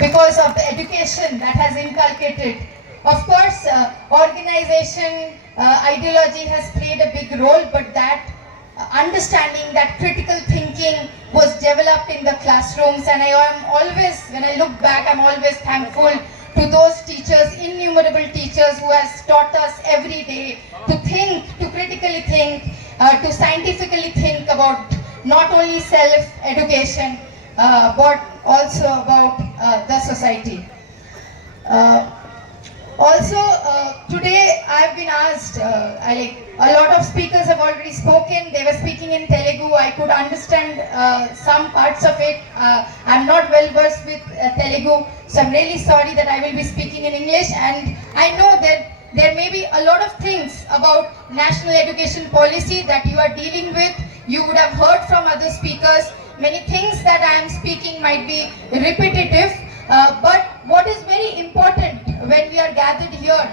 because of the education that has inculcated. Of course, organization, ideology has played a big role, but that understanding, that critical thinking was developed in the classrooms, and I am always, when I look back, I'm always thankful to those teachers, innumerable teachers who has taught us every day to think, to critically think, to scientifically think about not only self-education, but also about the society. Today I've been asked, a lot of speakers have already spoken. They were speaking in Telugu. I could understand some parts of it. I'm not well versed with Telugu, so I'm really sorry that I will be speaking in English. And I know that there may be a lot of things about national education policy that you are dealing with. You would have heard from other speakers. Many things that I am speaking might be repetitive, but what is very important when we are gathered here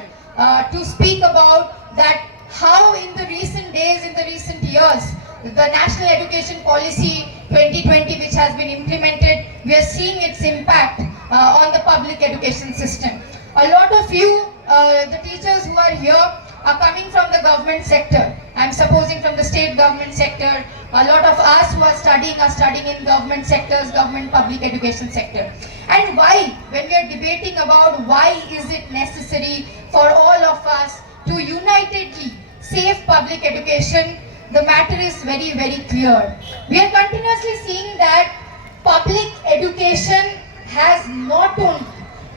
to speak about that how in the recent days, in the recent years, the National Education Policy 2020 which has been implemented, we are seeing its impact on the public education system. A lot of you, the teachers who are here, are coming from the government sector. I'm supposing from the state government sector. A lot of us who are studying in government sectors, government public education sector. And why, when we are debating about why is it necessary for all of us to unitedly save public education, the matter is very, very clear. We are continuously seeing that public education has not only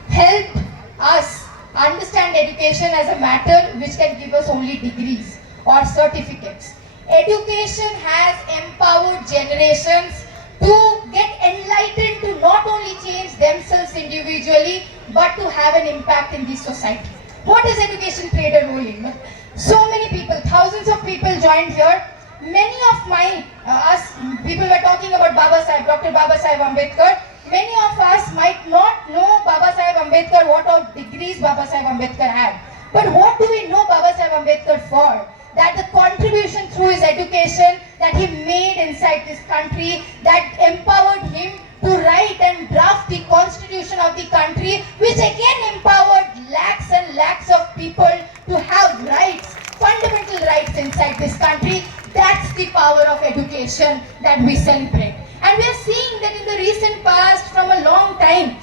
helped us understand education as a matter which can give us only degrees or certificates. Education has empowered generations to get enlightened, to not only change themselves individually, but to have an impact in the society. What has education played a role in? So many people, thousands of people joined here. Many of people were talking about Dr. Baba Saheb Ambedkar. Many of us might not know Baba Saheb Ambedkar, what all degrees Baba Saheb Ambedkar had. But what do we know Baba Saheb Ambedkar for? That the contribution through his education that he made inside this country, that empowered him to write and draft the constitution of the country, which again empowered lakhs and lakhs of people to have rights, fundamental rights inside this country. That's the power of education that we celebrate. And we are seeing that in the recent past, from a long time,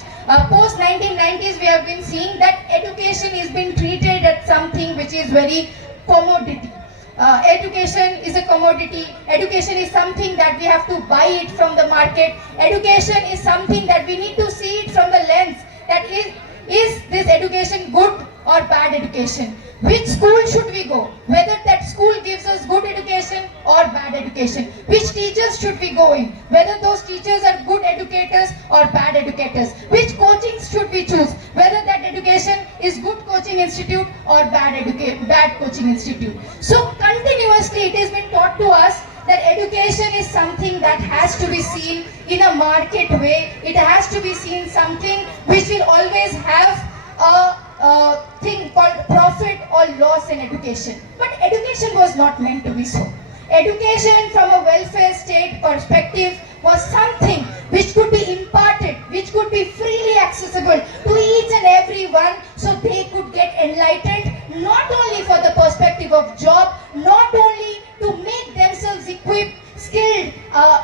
post 1990s, we have been seeing that education is being treated as something which is very commodity. Education is a commodity. Education is something that we have to buy it from the market. Education is something that we need to see it from the lens that is this education good or bad education? Which school should we go? Whether that school gives us good education or bad education. Which teachers should we go in? Whether those teachers are good educators or bad educators. Which coachings should we choose? Whether that education is good coaching institute or bad coaching institute. So continuously it has been taught to us that education is something that has to be seen in a market way. It has to be seen something which will always have a thing called profit or loss in education. But education was not meant to be so. Education from a welfare state perspective was something which could be imparted, which could be freely accessible to each and every one, so they could get enlightened, not only for the perspective of job, not only to make themselves equipped, skilled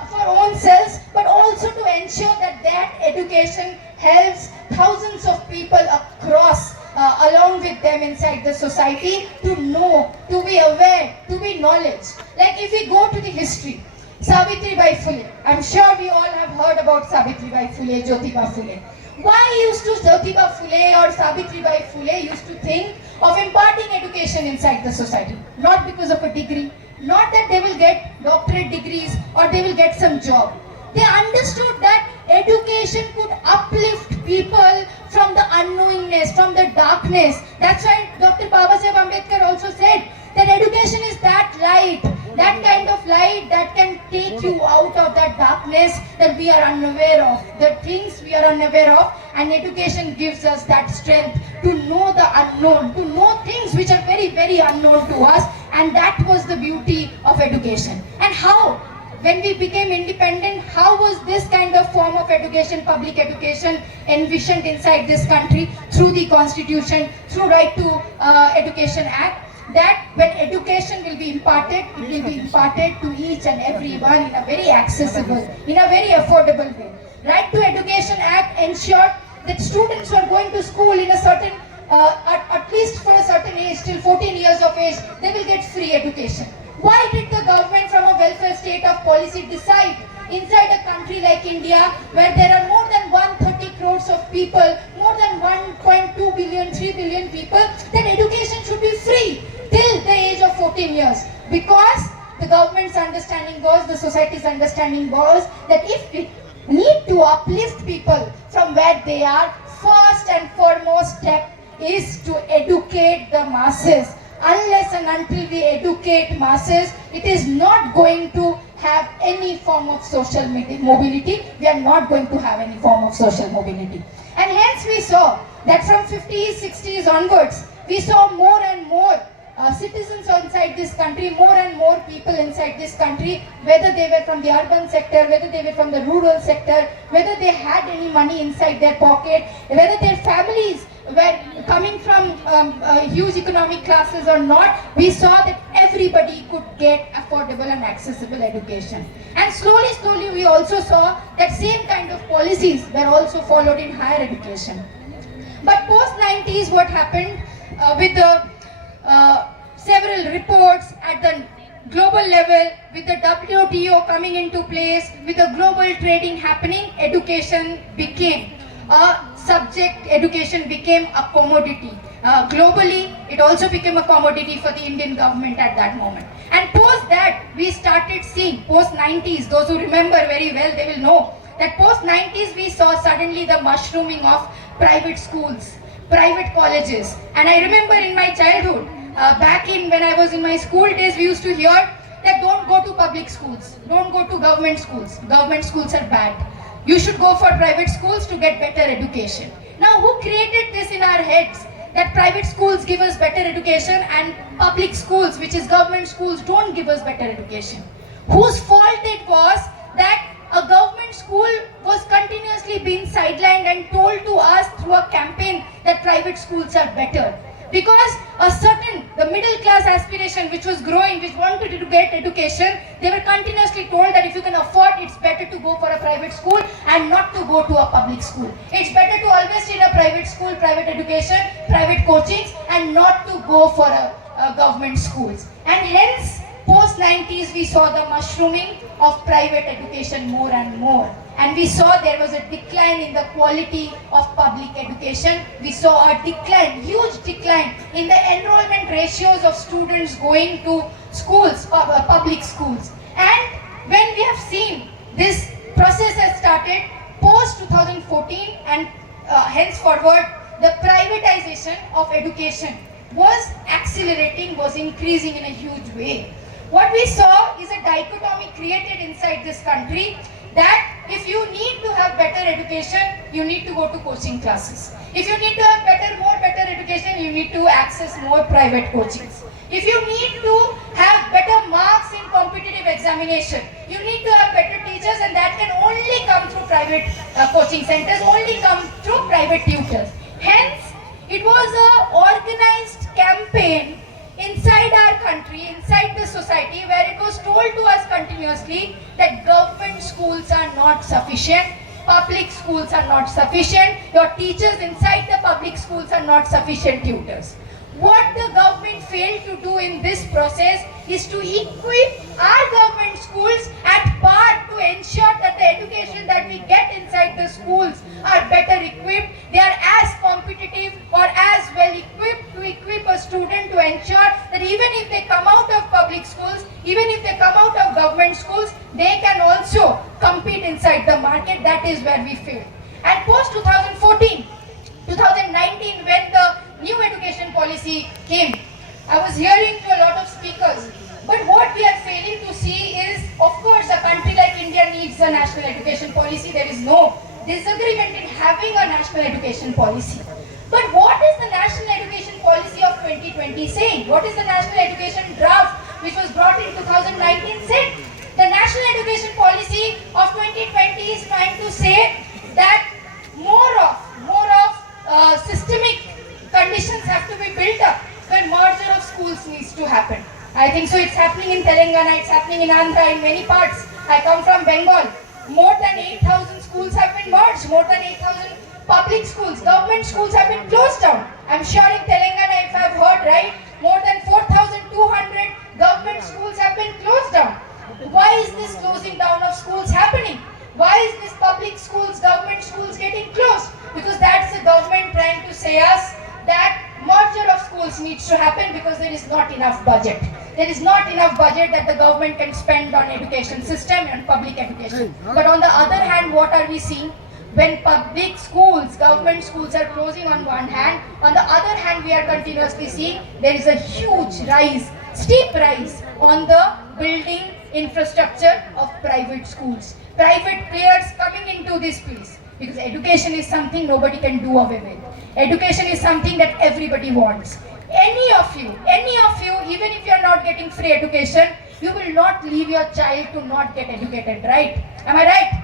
for own selves, but also to ensure that that education helps thousands of people across along with them inside the society to know, to be aware, to be knowledge. Like if we go to the history, Savitribai Phule, I'm sure we all have heard about Savitribai Phule, Jyotiba Phule. Why used to Jyotiba Phule or Savitribai Phule used to think of imparting education inside the society? Not because of a degree, not that they will get doctorate degrees or they will get some job. They understood that education could uplift people from the unknowingness, from the darkness. That's why Dr. Baba Saheb Ambedkar also said that education is that light, that kind of light that can take you out of that darkness that we are unaware of, the things we are unaware of, and education gives us that strength to know the unknown, to know things which are very, very unknown to us, and that was the beauty of education. And how? when we became independent, how was this kind of form of education, public education, envisioned inside this country through the Constitution, through Right to Education Act, that when education will be imparted, it will be imparted to each and every one in a very accessible, in a very affordable way. Right to Education Act ensured that students who are going to school in a certain, at least for a certain age, till 14 years of age, they will get free education. Why did the government from a welfare state of policy decide inside a country like India, where there are more than 130 crores of people, more than 1.2 billion, 3 billion people, that education should be free till the age of 14 years? Because the government's understanding was, the society's understanding was, that if we need to uplift people from where they are, first and foremost step is to educate the masses. Unless and until we educate masses, it is not going to have any form of social mobility. We are not going to have any form of social mobility. And hence we saw that from 50s, 60s onwards, we saw more and more citizens inside this country, more and more people inside this country, whether they were from the urban sector, whether they were from the rural sector, whether they had any money inside their pocket, whether their families were coming from huge economic classes or not, we saw that everybody could get affordable and accessible education. And slowly we also saw that same kind of policies were also followed in higher education. But post 90s, what happened with the several reports at the global level, with the WTO coming into place, with the global trading happening, education became a subject, education became a commodity. Globally, it also became a commodity for the Indian government at that moment. And post that, we started seeing, post 90s, those who remember very well, they will know that post 90s, we saw suddenly the mushrooming of private schools, private colleges. And I remember in my childhood, back in when I was in my school days, we used to hear that don't go to public schools, don't go to government schools are bad. You should go for private schools to get better education. Now, who created this in our heads, that private schools give us better education and public schools, which is government schools, don't give us better education? Whose fault it was that a government school was continuously being sidelined and told to us through a campaign that private schools are better? Because a certain, the middle class aspiration which was growing, which wanted to get education, they were continuously told that if you can afford, it's better to go for a private school and not to go to a public school. It's better to always in a private school, private education, private coachings, and not to go for a government schools. And hence, post 90s, we saw the mushrooming of private education more and more. And we saw there was a decline in the quality of public education. We saw a decline, huge decline in the enrollment ratios of students going to schools, public schools. And when we have seen this process has started post 2014 and henceforward, the privatization of education was accelerating, was increasing in a huge way. What we saw is a dichotomy created inside this country, that if you need to have better education, you need to go to coaching classes. If you need to have more better education, you need to access more private coachings. If you need to have better marks in competitive examination, you need to have better teachers, and that can only come through private coaching centers, only come through private tutors. Hence, it was an organized campaign inside our country, inside the society, where it was told to us continuously that government schools are not sufficient, public schools are not sufficient, your teachers inside the public schools are not sufficient tutors. What the government failed to do in this process is to equip our government schools at par to ensure that the education that we get inside the schools are better equipped, they are as competitive or as well equipped to equip a student to ensure that even if they come out of public schools, even if they come out of government schools, they can also compete inside the market. That is where we failed. And post 2014, 2019, when the new education policy came, I was hearing to a lot of speakers, but what we are failing to see is, of course, a country like India needs a national education policy. There is no disagreement in having a national education policy. But what is the national education policy of 2020 saying? What is the national education draft which was brought in 2019 saying? The national education policy of 2020 is trying to say that more of systemic conditions have to be built up when merger of schools needs to happen. I think so. It's happening in Telangana, it's happening in Andhra, in many parts. I come from Bengal. More than 8,000 schools have been merged. More than 8,000 public schools, government schools have been closed down. I'm sure in Telangana, if I've heard right, more than 4,200 government schools have been closed down. Why is this closing down of schools happening? Why is this public schools, government schools getting closed? Because that's the government trying to say us that merger of schools needs to happen because there is not enough budget. There is not enough budget that the government can spend on education system and public education. But on the other hand, what are we seeing? When public schools, government schools are closing on one hand, on the other hand, we are continuously seeing there is a huge rise, steep rise on the building infrastructure of private schools. Private players coming into this place because education is something nobody can do away with. Education is something that everybody wants. Any of you, even if you are not getting free education, you will not leave your child to not get educated, right? Am I right?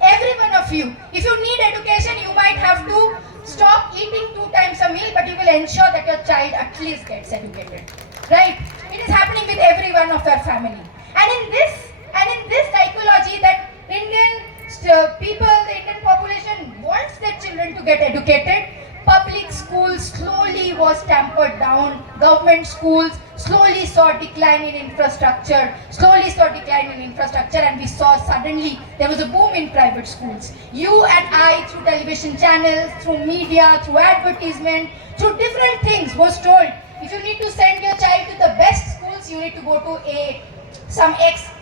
Every one of you, if you need education, you might have to stop eating 2 times a meal, but you will ensure that your child at least gets educated, right? It is happening with every one of our family. And in this psychology that Indian people, the Indian population wants their children to get educated, public schools slowly was tampered down. Government schools slowly saw decline in infrastructure, and we saw suddenly there was a boom in private schools. You and I, through television channels, through media, through advertisement, through different things, was told, if you need to send your child to the best schools, you need to go to some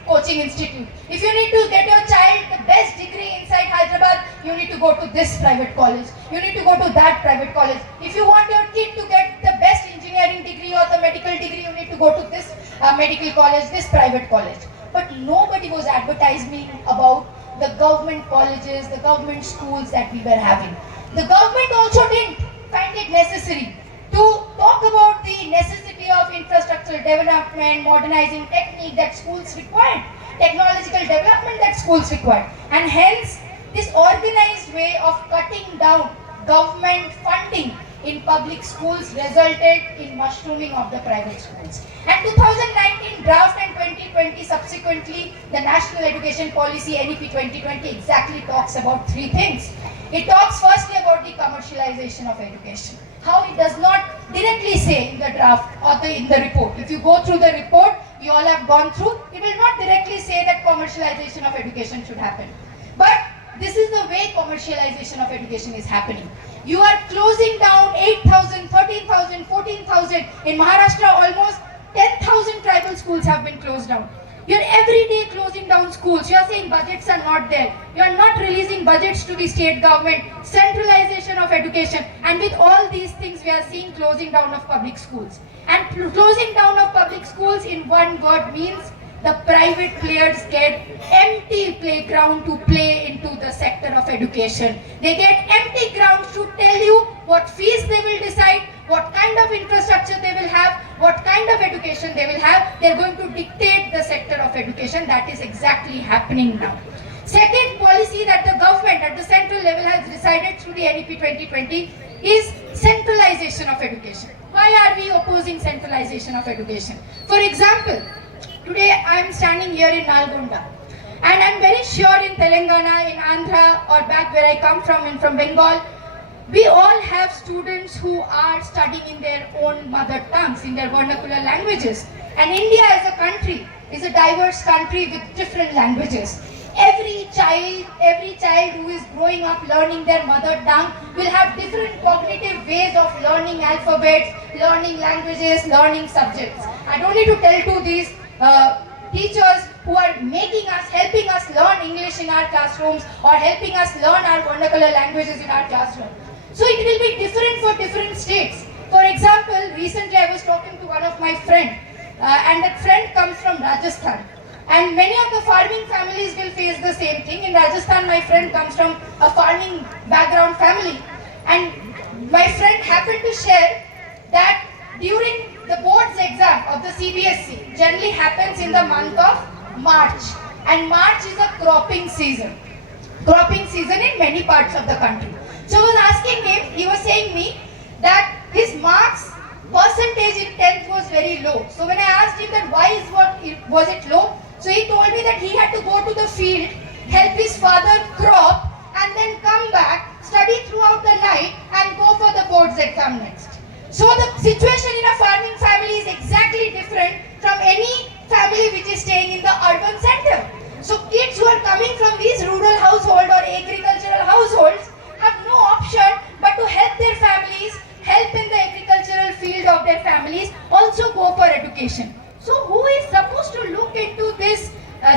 coaching institute. If you need to get your child the best degree inside Hyderabad, you need to go to this private college. You need to go to that private college. If you want your kid to get the best engineering degree or the medical degree, you need to go to this medical college, this private college. But nobody was advertising about the government colleges, the government schools that we were having. The government also didn't find it necessary to talk about the necessity of infrastructural development, modernizing technique that schools required, technological development that schools required. And hence, this organized way of cutting down government funding in public schools resulted in mushrooming of the private schools. And 2019 draft and 2020 subsequently, the National Education Policy NEP 2020 exactly talks about 3 things. It talks firstly about the commercialization of education. How it does not directly say in the draft or in the report. If you go through the report, we all have gone through, it will not directly say that commercialization of education should happen. But this is the way commercialization of education is happening. You are closing down 8,000, 13,000, 14,000. In Maharashtra, almost 10,000 tribal schools have been closed down. You are every day closing down schools. You are saying budgets are not there. You are not releasing budgets to the state government. Centralization of education. And with all these things, we are seeing closing down of public schools. And closing down of public schools in one word means the private players get empty playground to play into the sector of education. They get empty grounds to tell you what fees they will decide, what kind of infrastructure they will have, what kind of education they will have. They are going to dictate the sector of education. That is exactly happening now. Second policy that the government at the central level has decided through the NEP 2020 is centralization of education. Why are we opposing centralization of education? For example, today I am standing here in Nalgonda, and I am very sure in Telangana, in Andhra, or back where I come from, and from Bengal, we all have students who are studying in their own mother tongues, in their vernacular languages. And India as a country is a diverse country with different languages. Every child who is growing up learning their mother tongue will have different cognitive ways of learning alphabets, learning languages, learning subjects. I don't need to tell to these teachers who are helping us learn English in our classrooms or helping us learn our vernacular languages in our classroom. So it will be different for different states. For example, recently I was talking to one of my friends, and that friend comes from Rajasthan. And many of the farming families will face the same thing. In Rajasthan, my friend comes from a farming background family. And my friend happened to share that during the board's exam of the CBSE generally happens in the month of March, and March is a cropping season. Cropping season in many parts of the country. So I was asking him, he was saying me that his marks percentage in 10th was very low. So when I asked him that why was it low, so he told me that he had to go to the field, help his father crop, and then come back, study throughout the night, and go for the boards exam next. So the situation in a farming family is exactly different from any family which is staying in the urban center. So kids who are coming from these rural household or agricultural households have no option but to help their families, help in the agricultural field of their families, also go for education. So who is supposed to look into this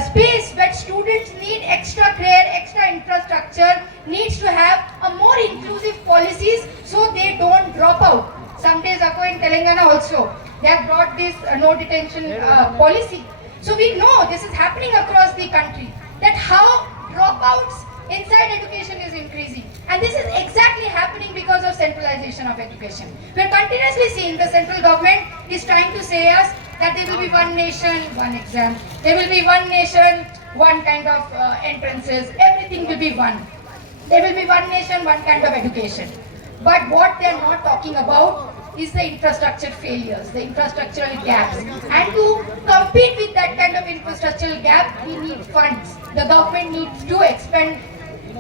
space where students need extra care, extra infrastructure, needs to have a more inclusive policies so they don't drop out. Some days ago in Telangana also, they have brought this no detention policy. So we know this is happening across the country, that how dropouts inside education is increasing. And this is exactly happening because of centralization of education. We are continuously seeing the central government is trying to say us that there will be one nation, one exam. There will be one nation, one kind of entrances. Everything will be one. There will be one nation, one kind of education. But what they are not talking about is the infrastructure failures, the infrastructural gaps. And to compete with that kind of infrastructural gap, we need funds. The government needs to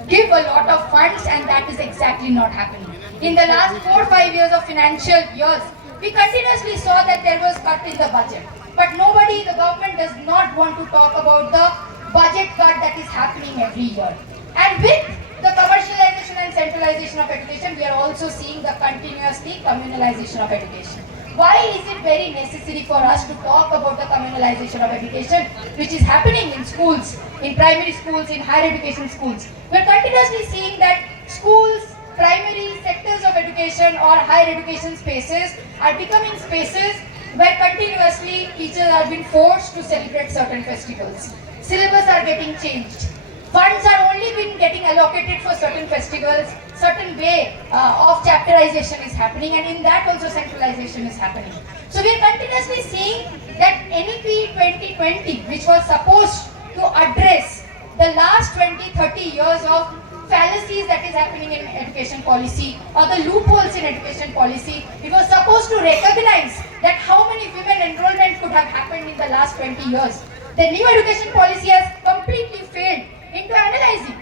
give a lot of funds, and that is exactly not happening. In the last 4 or 5 years of financial years, we continuously saw that there was cut in the budget. But nobody, the government does not want to talk about the budget cut that is happening every year. And with the commercialization and centralization of education, we are also seeing the continuously communalization of education. Why is it very necessary for us to talk about the communalization of education, which is happening in schools, in primary schools, in higher education schools? We are continuously seeing that schools, primary sectors of education or higher education spaces are becoming spaces where continuously teachers are being forced to celebrate certain festivals. Syllabus are getting changed. Funds are only been getting allocated for certain festivals, certain way of chapterization is happening, and in that also centralization is happening. So we are continuously seeing that NEP 2020, which was supposed to address the last 20-30 years of fallacies that is happening in education policy or the loopholes in education policy, it was supposed to recognize that how many women enrollment could have happened in the last 20 years. The new education policy has completely failed into analyzing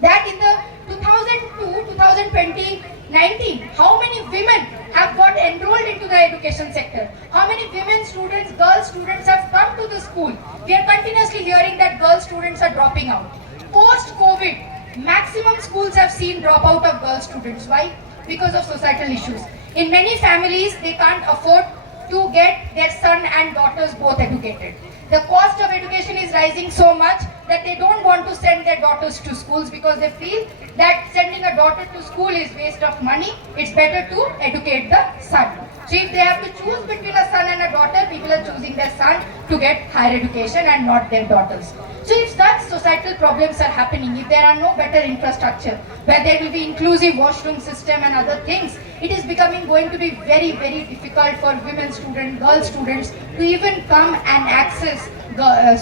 that in the 2002-2020-19, how many women have got enrolled into the education sector? How many women students, girl students have come to the school? We are continuously hearing that girl students are dropping out. Post-COVID, maximum schools have seen dropout of girl students. Why? Because of societal issues. In many families, they can't afford to get their son and daughters both educated. The cost of education is rising so much that they don't want to send their daughters to schools because they feel that sending a daughter to school is waste of money. It's better to educate the son. So if they have to choose between a son and a daughter, people are choosing their son to get higher education and not their daughters. So if such societal problems are happening, if there are no better infrastructure, where there will be inclusive washroom system and other things, it is going to be very, very difficult for women students, girl students to even come and access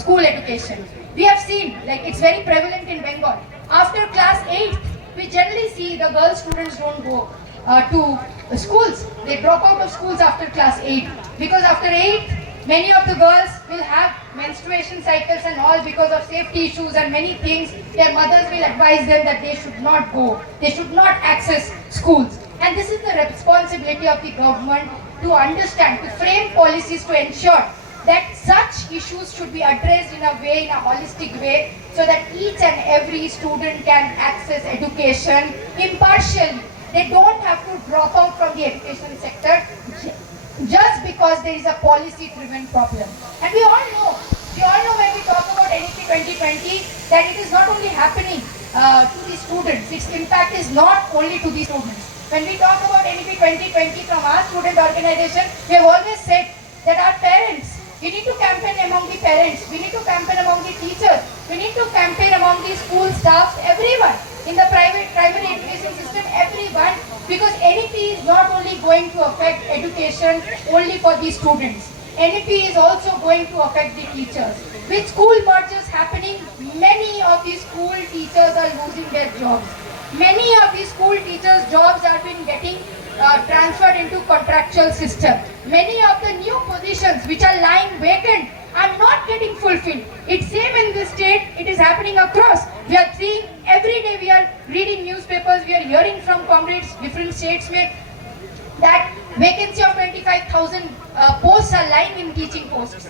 school education. We have seen, like it's very prevalent in Bengal. After class 8, we generally see the girl students don't go to schools. They drop out of schools after class 8 because after 8, many of the girls will have menstruation cycles and all because of safety issues and many things. Their mothers will advise them that they should not go, they should not access schools. And this is the responsibility of the government to understand, to frame policies to ensure that such issues should be addressed in a way, in a holistic way, so that each and every student can access education impartially. They don't have to drop out from the education sector just because there is a policy-driven problem. And we all know when we talk about NEP 2020 that it is not only happening to the students, its impact is not only to the students. When we talk about NEP 2020 from our student organization, we have always said that our parents, we need to campaign among the parents, we need to campaign among the teachers, we need to campaign among the school staffs, everyone in the primary education system, everyone, because NEP is not only going to affect education only for the students. NEP is also going to affect the teachers. with school mergers happening, many of these school teachers are losing their jobs. Many of these school teachers' jobs have been getting transferred into contractual system. Many of the new positions which are lying vacant are not getting fulfilled. It's same in this state, it is happening across. We are seeing every day, we are reading newspapers, we are hearing from comrades, different statesmen, that vacancy of 25,000 posts are lying in teaching posts.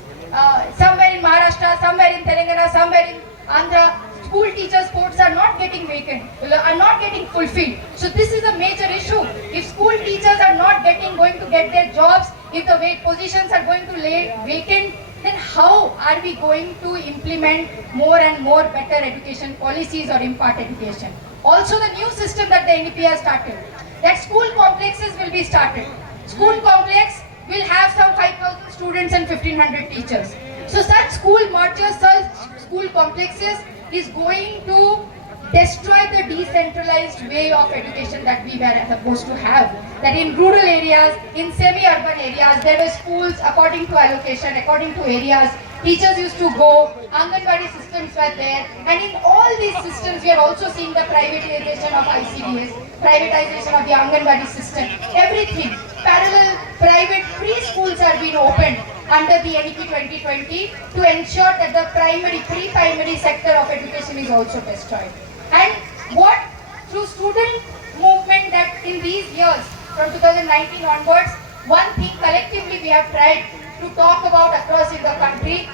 Somewhere in Maharashtra, somewhere in Telangana, somewhere in Andhra, school teachers' posts are not getting vacant, are not getting fulfilled. So this is a major issue. If school teachers are not going to get their jobs, if the positions are going to lay vacant, then how are we going to implement more and more better education policies or impart education? Also the new system that the NEP has started, that school complexes will be started. School complex will have some 5,000 students and 1,500 teachers. So such school mergers, such school complexes is going to destroy the decentralized way of education that we were supposed to have. That in rural areas, in semi-urban areas, there were schools according to allocation, according to areas. Teachers used to go, Anganwadi systems were there, and in all these systems we are also seeing the privatization of ICDS, privatization of the Anganwadi system, everything. Parallel private preschools are being opened under the NEP 2020 to ensure that the pre-primary sector of education is also destroyed. And what through student movement that in these years from 2019 onwards, one thing collectively we have tried to talk about across in the country,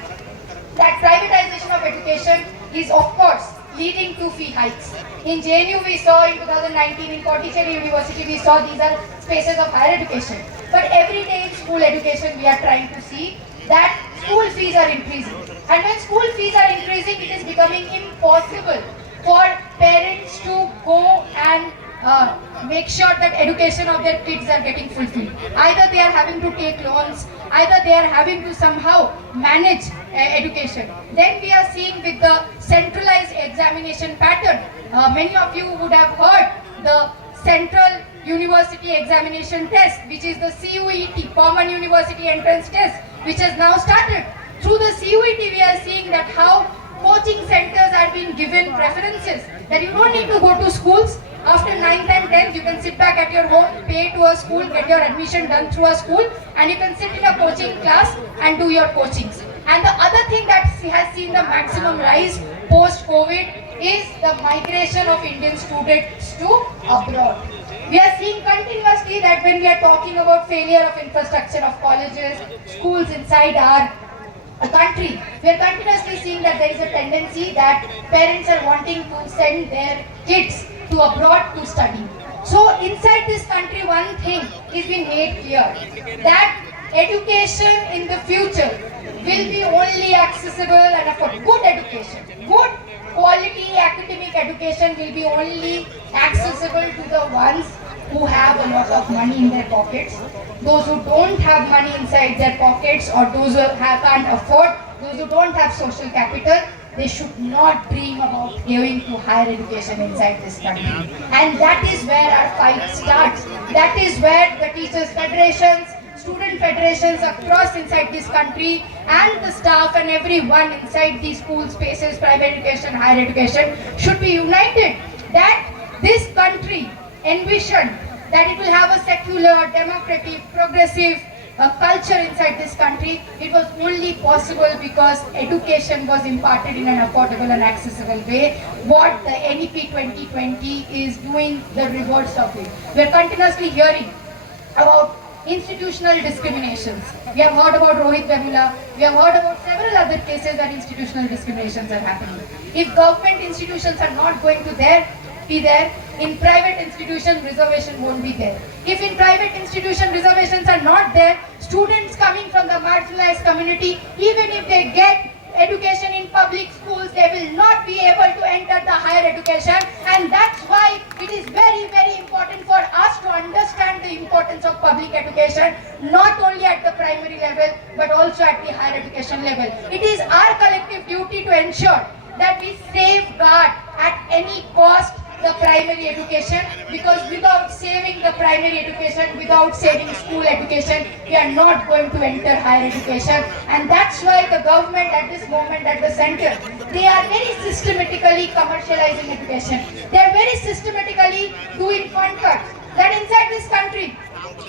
that privatization of education is of course leading to fee hikes. In JNU we saw in 2019, in Pondicherry University we saw these are spaces of higher education. But every day in school education we are trying to see that school fees are increasing. And when school fees are increasing, it is becoming impossible for parents to go and make sure that education of their kids are getting fulfilled. Either they are having to take loans, either they are having to somehow manage education. Then we are seeing with the centralized examination pattern. Many of you would have heard the Central University Examination Test, which is the CUET, Common University Entrance Test, which has now started. Through the CUET, we are seeing that how coaching centers are being given preferences, that you don't need to go to schools. After 9th and 10th, you can sit back at your home, pay to a school, get your admission done through a school, and you can sit in a coaching class and do your coachings. And the other thing that has seen the maximum rise post-COVID is the migration of Indian students to abroad. We are seeing continuously that when we are talking about failure of infrastructure of colleges, schools inside our country, we are continuously seeing that there is a tendency that parents are wanting to send their kids to abroad to study. So inside this country, one thing is being made clear, that education in the future will be only accessible and for good education. Good quality academic education will be only accessible to the ones who have a lot of money in their pockets. Those who don't have money inside their pockets, or those who can't afford, those who don't have social capital, they should not dream about going to higher education inside this country. And that is where our fight starts. That is where the teachers' federations, student federations across inside this country, and the staff and everyone inside these school spaces, private education, higher education, should be united. That this country envisioned that it will have a secular, democratic, progressive culture inside this country. It was only possible because education was imparted in an affordable and accessible way. What the NEP 2020 is doing, the reverse of it. We are continuously hearing about institutional discriminations. We have heard about Rohit Vemula. We have heard about several other cases where institutional discriminations are happening. If government institutions are not going to be there, in private institution reservation won't be there. If in private institution reservations are not there, students coming from the marginalized community, even if they get education in public schools, they will not be able to enter the higher education. And that's why it is very, very important for us to understand the importance of public education, not only at the primary level, but also at the higher education level. It is our collective duty to ensure that we safeguard at any cost the primary education, because without saving the primary education, without saving school education, we are not going to enter higher education. And that's why the government at this moment at the center, they are very systematically commercializing education. They are very systematically doing fund cuts. That inside this country,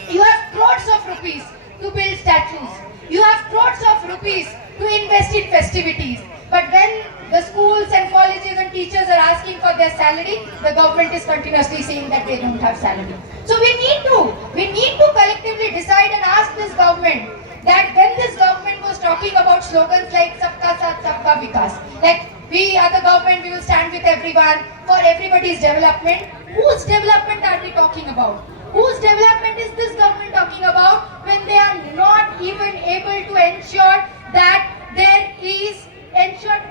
you have crores of rupees to build statues. You have crores of rupees to invest in festivities. But when the schools and colleges and teachers are asking for their salary, the government is continuously saying that they don't have salary. So we need to collectively decide and ask this government that when this government was talking about slogans like Sabka Saath, Sabka Vikas, like we are the government, we will stand with everyone for everybody's development, whose development are we talking about? Whose development is this government talking about when they are not even able to ensure that there is ensured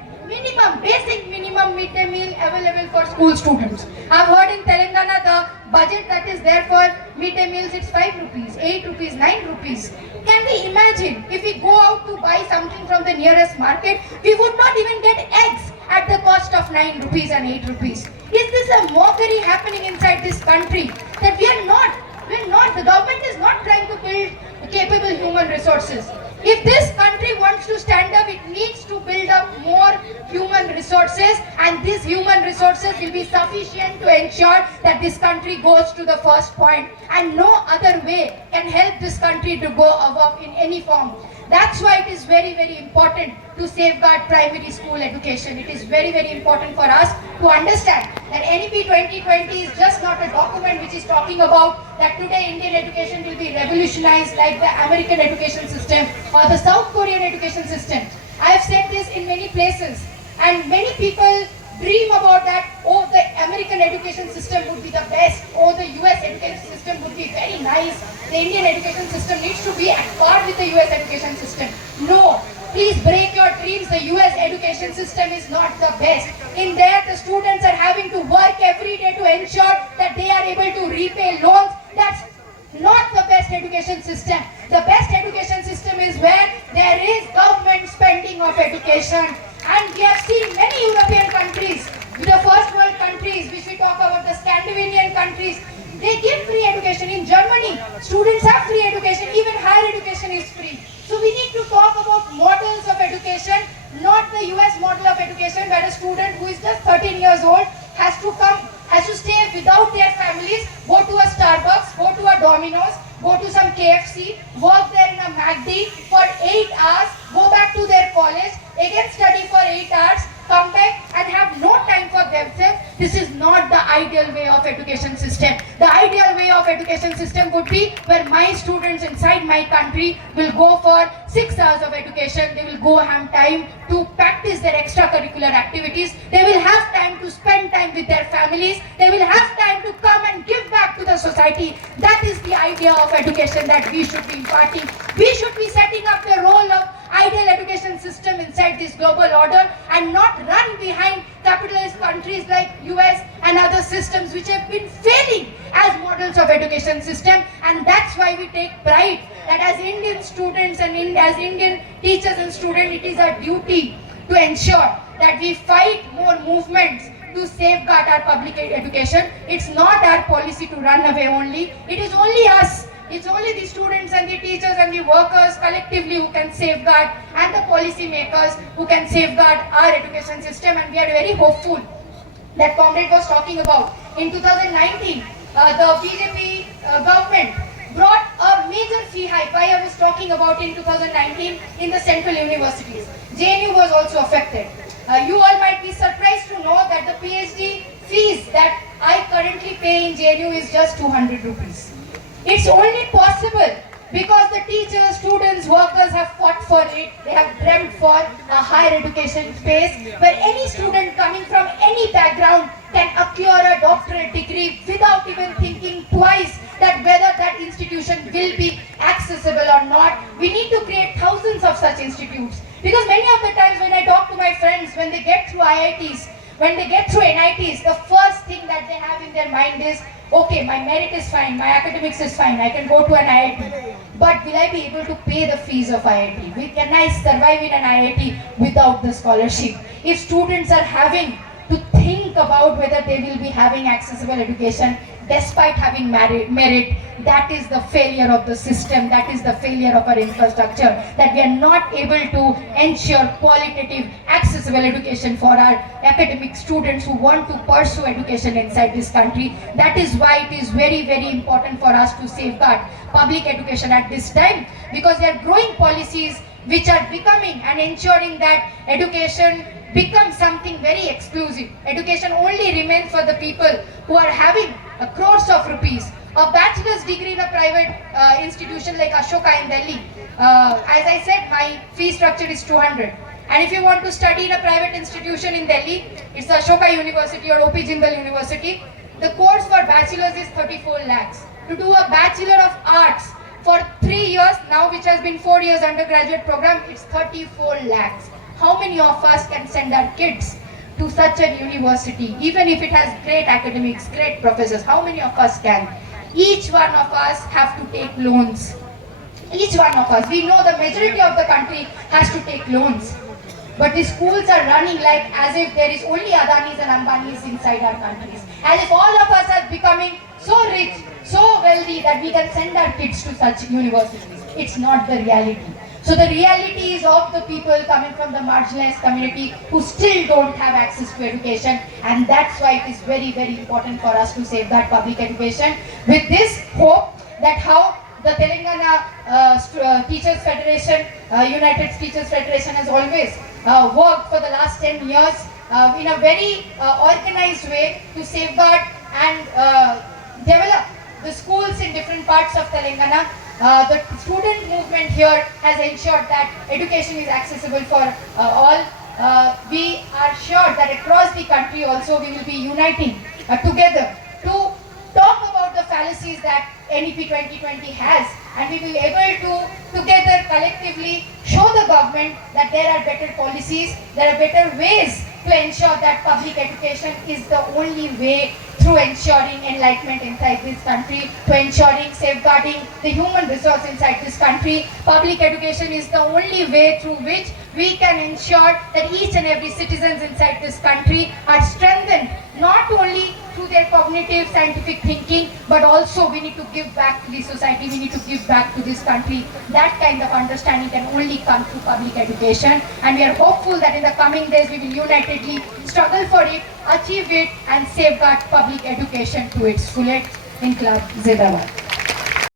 basic minimum midday meal available for school students? I've heard in Telangana the budget that is there for midday meals, it's 5 rupees, 8 rupees, 9 rupees. Can we imagine if we go out to buy something from the nearest market, we would not even get eggs at the cost of 9 rupees and 8 rupees. Is this a mockery happening inside this country that the government is not trying to build capable human resources? If this country wants to stand up, it needs to build up more human resources, and these human resources will be sufficient to ensure that this country goes to the first point, and no other way can help this country to go above in any form. That's why it is very, very important to safeguard primary school education. It is very, very important for us to understand that NEP 2020 is just not a document which is talking about that today Indian education will be revolutionized like the American education system or the South Korean education system. I have said this in many places, and many people dream about that, oh, the American education system would be the best, oh, the US education system would be very nice, the Indian education system needs to be at par with the US education system. No, please break your dreams. The US education system is not the best. In there, the students are having to work every day to ensure that they are able to repay loans. That's not the best education system. The best education system is where there is government spending of education. And we have seen many European countries, the first world countries, which we talk about, the Scandinavian countries, they give free education. In Germany, students have free education, even higher education is free. So we need to talk about models of education, not the US model of education where a student who is just 13 years old has to stay without their families, go to a Starbucks, go to a Domino's, go to some KFC, work there in a McD for 8 hours, go back to their college, again study for 8 hours, come back and have no time for themselves. This is not the ideal way of education system. The ideal way of education system would be where my students inside my country will go for 6 hours of education. They will go have time to practice their extracurricular activities. They will have time to spend time with their families. They will have time to come and give back to the society. That is the idea of education that we should be imparting. We should be setting up the role of ideal education system inside this global order and not run behind capitalist countries like US and other systems which have been failing as models of education system. And that's why we take pride that as Indian students and as Indian teachers and students, it is our duty to ensure that we fight more movements to safeguard our public education. It's not our policy to run away only. It is only us. It's only the students and the teachers and the workers collectively who can safeguard, and the policy makers who can safeguard our education system. And we are very hopeful that Comrade was talking about. In 2019, the BJP government brought a major fee hike. I was talking about in 2019 in the central universities. JNU was also affected. You all might be surprised to know that the PhD fees that I currently pay in JNU is just 200 rupees. It's only possible because the teachers, students, workers have fought for it. They have dreamt for a higher education space where any student coming from any background can acquire a doctorate degree without even thinking twice that whether that institution will be accessible or not. We need to create thousands of such institutes, because many of the times when I talk to my friends, when they get through IITs, when they get through NITs, the first thing that they have in their mind is, okay, my merit is fine, my academics is fine, I can go to an IIT, but will I be able to pay the fees of IIT? Can I survive in an IIT without the scholarship? If students are having to think think about whether they will be having accessible education despite having merit. That is the failure of the system, that is the failure of our infrastructure, that we are not able to ensure qualitative accessible education for our academic students who want to pursue education inside this country. That is why it is very, very important for us to safeguard public education at this time, because there are growing policies which are becoming and ensuring that education becomes something very exclusive. Education only remains for the people who are having crores of rupees. A bachelor's degree in a private institution like Ashoka in Delhi, as I said, my fee structure is 200. And if you want to study in a private institution in Delhi, it's Ashoka University or OP Jindal University. The course for bachelor's is 34 lakhs. To do a Bachelor of Arts for 3 years, now which has been 4 years undergraduate program, it's 34 lakhs. How many of us can send our kids to such a university, even if it has great academics, great professors? How many of us can? Each one of us have to take loans. Each one of us. We know the majority of the country has to take loans. But the schools are running like as if there is only Adanis and Ambanis inside our countries. As if all of us are becoming so rich, so wealthy that we can send our kids to such universities. It's not the reality. So the reality is of the people coming from the marginalized community who still don't have access to education, and that's why it is very, very important for us to safeguard public education. With this hope that how the Telangana Teachers Federation, United Teachers Federation has always worked for the last 10 years in a very organized way to safeguard and develop the schools in different parts of Telangana. The student movement here has ensured that education is accessible for all. We are sure that across the country also we will be uniting together to talk about the fallacies that NEP 2020 has, and we will be able to together collectively show the government that there are better policies, there are better ways to ensure that public education is the only way through ensuring enlightenment inside this country, to ensuring safeguarding the human resource inside this country. Public education is the only way through which we can ensure that each and every citizens inside this country are strengthened, not only through their cognitive scientific thinking, but also we need to give back to the society, we need to give back to this country. That kind of understanding can only come through public education, and we are hopeful that in the coming days we will unitedly struggle for it, achieve it, and safeguard public education to its fullest. Inqilab Zindabad.